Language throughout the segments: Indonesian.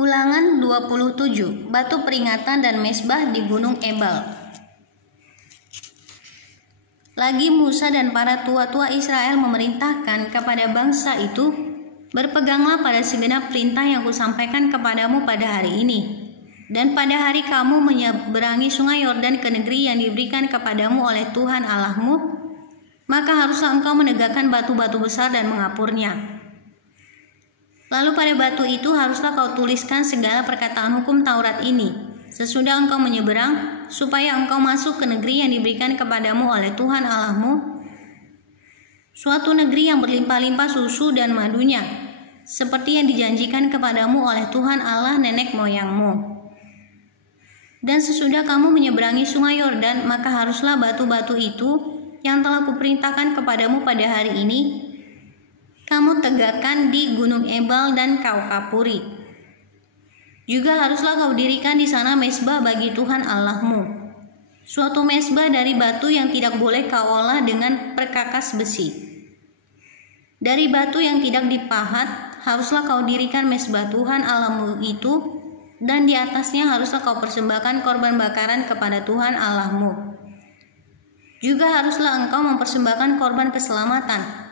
Ulangan 27, batu peringatan dan mezbah di Gunung Ebal. Lagi Musa dan para tua-tua Israel memerintahkan kepada bangsa itu, berpeganglah pada segenap perintah yang kusampaikan kepadamu pada hari ini. Dan pada hari kamu menyeberangi sungai Yordan ke negeri yang diberikan kepadamu oleh Tuhan Allahmu, maka haruslah engkau menegakkan batu-batu besar dan mengapurnya. Lalu pada batu itu haruslah kau tuliskan segala perkataan hukum Taurat ini, sesudah engkau menyeberang, supaya engkau masuk ke negeri yang diberikan kepadamu oleh Tuhan Allahmu, suatu negeri yang berlimpah-limpah susu dan madunya, seperti yang dijanjikan kepadamu oleh Tuhan Allah nenek moyangmu. Dan sesudah kamu menyeberangi sungai Yordan, maka haruslah batu-batu itu yang telah kuperintahkan kepadamu pada hari ini, kamu tegakkan di Gunung Ebal dan kau kapuri. Juga haruslah kau dirikan di sana mezbah bagi Tuhan Allahmu, suatu mezbah dari batu yang tidak boleh kau olah dengan perkakas besi. Dari batu yang tidak dipahat, haruslah kau dirikan mezbah Tuhan Allahmu itu, dan di atasnya haruslah kau persembahkan korban bakaran kepada Tuhan Allahmu. Juga haruslah engkau mempersembahkan korban keselamatan,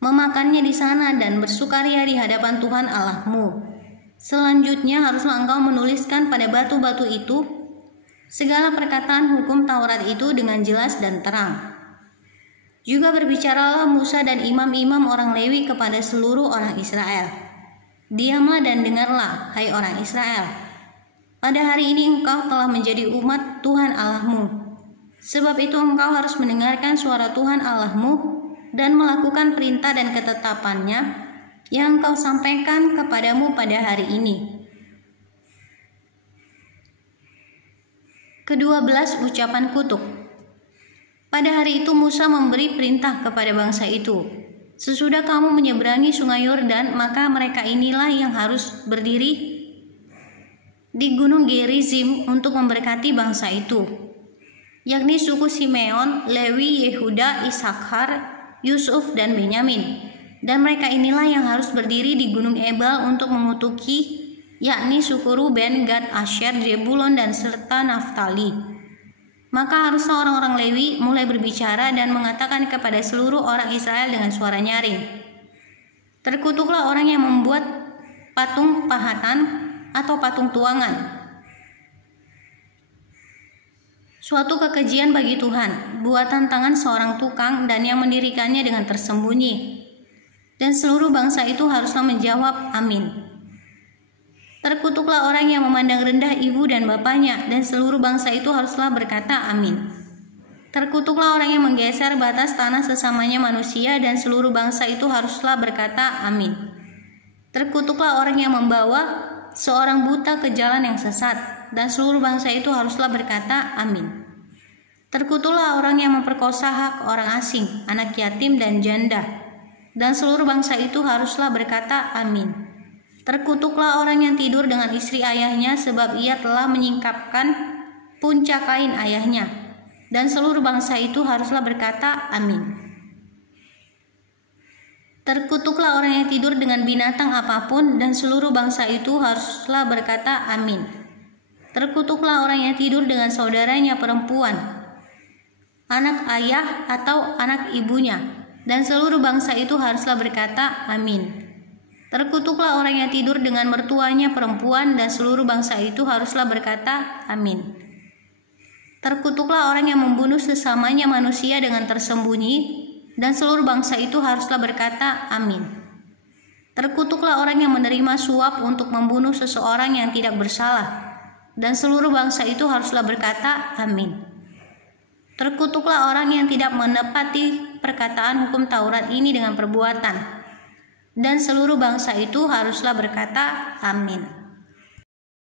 memakannya di sana dan bersukaria di hadapan Tuhan Allahmu. Selanjutnya haruslah engkau menuliskan pada batu-batu itu segala perkataan hukum Taurat itu dengan jelas dan terang. Juga berbicaralah Musa dan imam-imam orang Lewi kepada seluruh orang Israel. Diamlah dan dengarlah, hai orang Israel. Pada hari ini engkau telah menjadi umat Tuhan Allahmu. Sebab itu engkau harus mendengarkan suara Tuhan Allahmu dan melakukan perintah dan ketetapannya yang engkau sampaikan kepadamu pada hari ini. Ke-12 ucapan kutuk. Pada hari itu Musa memberi perintah kepada bangsa itu, sesudah kamu menyeberangi sungai Yordan, maka mereka inilah yang harus berdiri di gunung Gerizim untuk memberkati bangsa itu, yakni suku Simeon, Lewi, Yehuda, Issakhar, Yusuf, dan Benyamin. Dan mereka inilah yang harus berdiri di Gunung Ebal untuk mengutuki, yakni suku Ruben, Gad, Asher, Zebulon, dan serta Naftali. Maka haruslah orang-orang Lewi mulai berbicara dan mengatakan kepada seluruh orang Israel dengan suara nyaring, terkutuklah orang yang membuat patung pahatan atau patung tuangan, suatu kekejian bagi Tuhan, buatan tangan seorang tukang, dan yang mendirikannya dengan tersembunyi. Dan seluruh bangsa itu haruslah menjawab, amin. Terkutuklah orang yang memandang rendah ibu dan bapaknya, dan seluruh bangsa itu haruslah berkata, amin. Terkutuklah orang yang menggeser batas tanah sesamanya manusia, dan seluruh bangsa itu haruslah berkata, amin. Terkutuklah orang yang membawa seorang buta ke jalan yang sesat, dan seluruh bangsa itu haruslah berkata, amin. Terkutuklah orang yang memperkosa hak orang asing, anak yatim dan janda, dan seluruh bangsa itu haruslah berkata, amin. Terkutuklah orang yang tidur dengan istri ayahnya, sebab ia telah menyingkapkan puncak kain ayahnya, dan seluruh bangsa itu haruslah berkata, amin. Terkutuklah orang yang tidur dengan binatang apapun, dan seluruh bangsa itu haruslah berkata, amin. Terkutuklah orang yang tidur dengan saudaranya perempuan, anak ayah atau anak ibunya, dan seluruh bangsa itu haruslah berkata, amin. Terkutuklah orang yang tidur dengan mertuanya perempuan, dan seluruh bangsa itu haruslah berkata, amin. Terkutuklah orang yang membunuh sesamanya manusia dengan tersembunyi, dan seluruh bangsa itu haruslah berkata, amin. Terkutuklah orang yang menerima suap untuk membunuh seseorang yang tidak bersalah, dan seluruh bangsa itu haruslah berkata, amin. Terkutuklah orang yang tidak menepati perkataan hukum Taurat ini dengan perbuatan, dan seluruh bangsa itu haruslah berkata, amin.